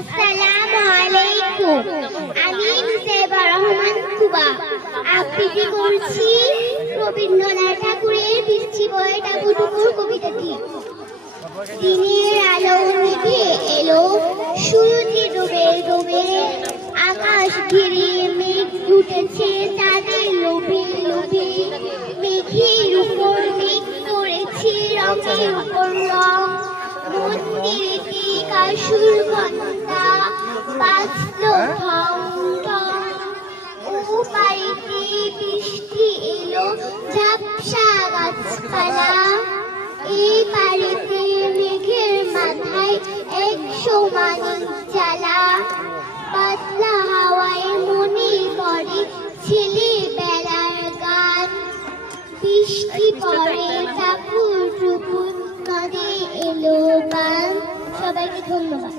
আসসালামু আলাইকুম। আমি মুসাইবা রহমান কুবা আবৃত্তি করছি রবীন্দ্রনাথ ঠাকুরের বৃষ্টি বয়ে টাপুটুকুর কবিতাটি। দিনের আলো নিভে এলো, সূর্য ডুবে ডুবে, আকাশ ঘিরে মেঘ উঠেছে তাদের লোভে লোভে। মেঘের উপর মেঘ করেছে রঙের উপর রং, মন্দিরে কাশুর ঘন্টা বাজলো ঢং ঢং। ও বাড়িতে বৃষ্টি এলো, ঝাপসা গাছপালা, এই বাড়িতে মেঘের মাথায় 100 মানিক জ্বালা। পাতলা হাওয়ায় মনে পড়ে ছেলেবেলার গান, বৃষ্টি পড়ে টাপুর টুপুর নদে এলো গান। সবাইকে ধন্যবাদ।